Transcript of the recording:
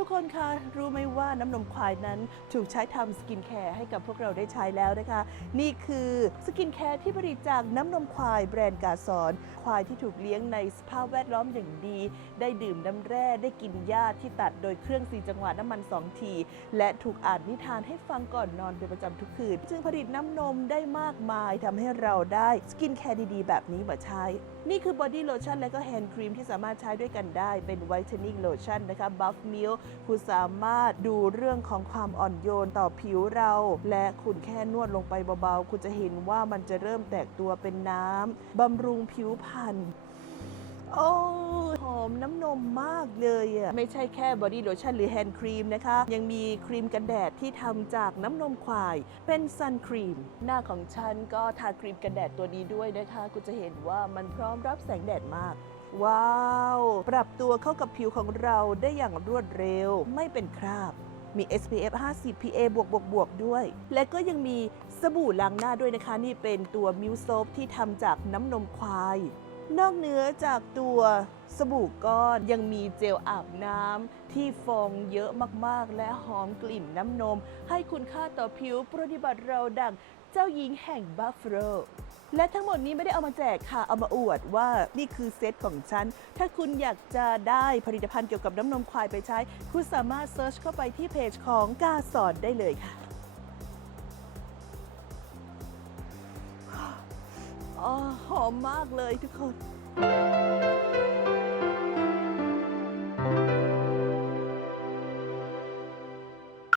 ทุกคนคะรู้ไหมว่าน้ำนมควายนั้นถูกใช้ทำสกินแคร์ให้กับพวกเราได้ใช้แล้วนะคะ นี่คือสกินแคร์ที่ผลิตจากน้ำนมควายแบรนด์กาสอน ควายที่ถูกเลี้ยงในสภาพแวดล้อมอย่างดี ได้ดื่มน้ำแร่ได้กินหญ้าที่ตัดโดยเครื่องสีจังหวะน้ำมันสองที และถูกอ่านนิทานให้ฟังก่อนนอนเป็นประจำทุกคืน จึงผลิตน้ำนมได้มากมายทำให้เราได้สกินแคร์ดีๆ แบบนี้มาใช้นี่คือบอดี้โลชั่นและก็แฮนด์ครีมที่สามารถใช้ด้วยกันได้เป็นไวท์เทนนิ่งโลชั่นนะคะบัฟมิลคุณสามารถดูเรื่องของความอ่อนโยนต่อผิวเรา และคุณแค่นวดลงไปเบาๆ คุณจะเห็นว่ามันจะเริ่มแตกตัวเป็นน้ำบำรุงผิวพรรณโอ้หอมน้ำนมมากเลยอะ ไม่ใช่แค่บอดี้โลชั่นหรือแฮนด์ครีมนะคะ ยังมีครีมกันแดดที่ทำจากน้ำนมควาย เป็นซันครีม หน้าของฉันก็ทาครีมกันแดดตัวนี้ด้วยนะคะ คุณจะเห็นว่ามันพร้อมรับแสงแดดมาก ว้าว ปรับตัวเข้ากับผิวของเราได้อย่างรวดเร็ว ไม่เป็นคราบ มี SPF 50 PA บวกบวกบวกด้วย และก็ยังมีสบู่ล้างหน้าด้วยนะคะ นี่เป็นตัวมิวโซฟที่ทำจากน้ำนมควาย นอกเหนือจากตัวสบู่ก้อนยังมีเจลอาบน้ำที่ฟองเยอะมากๆ และหอมกลิ่นน้ำนม ให้คุณค่าต่อผิวปฏิบัติเราดังเจ้าหญิงแห่งบัฟเฟโล และทั้งหมดนี้ไม่ได้เอามาแจกค่ะ เอามาอวดว่านี่คือเซตของฉัน ถ้าคุณอยากจะได้ผลิตภัณฑ์เกี่ยวกับน้ำนมควายไปใช้ คุณสามารถเซิร์ชเข้าไปที่เพจของกาสอนได้เลยค่ะอ๋อหอมมากเลยทุกคน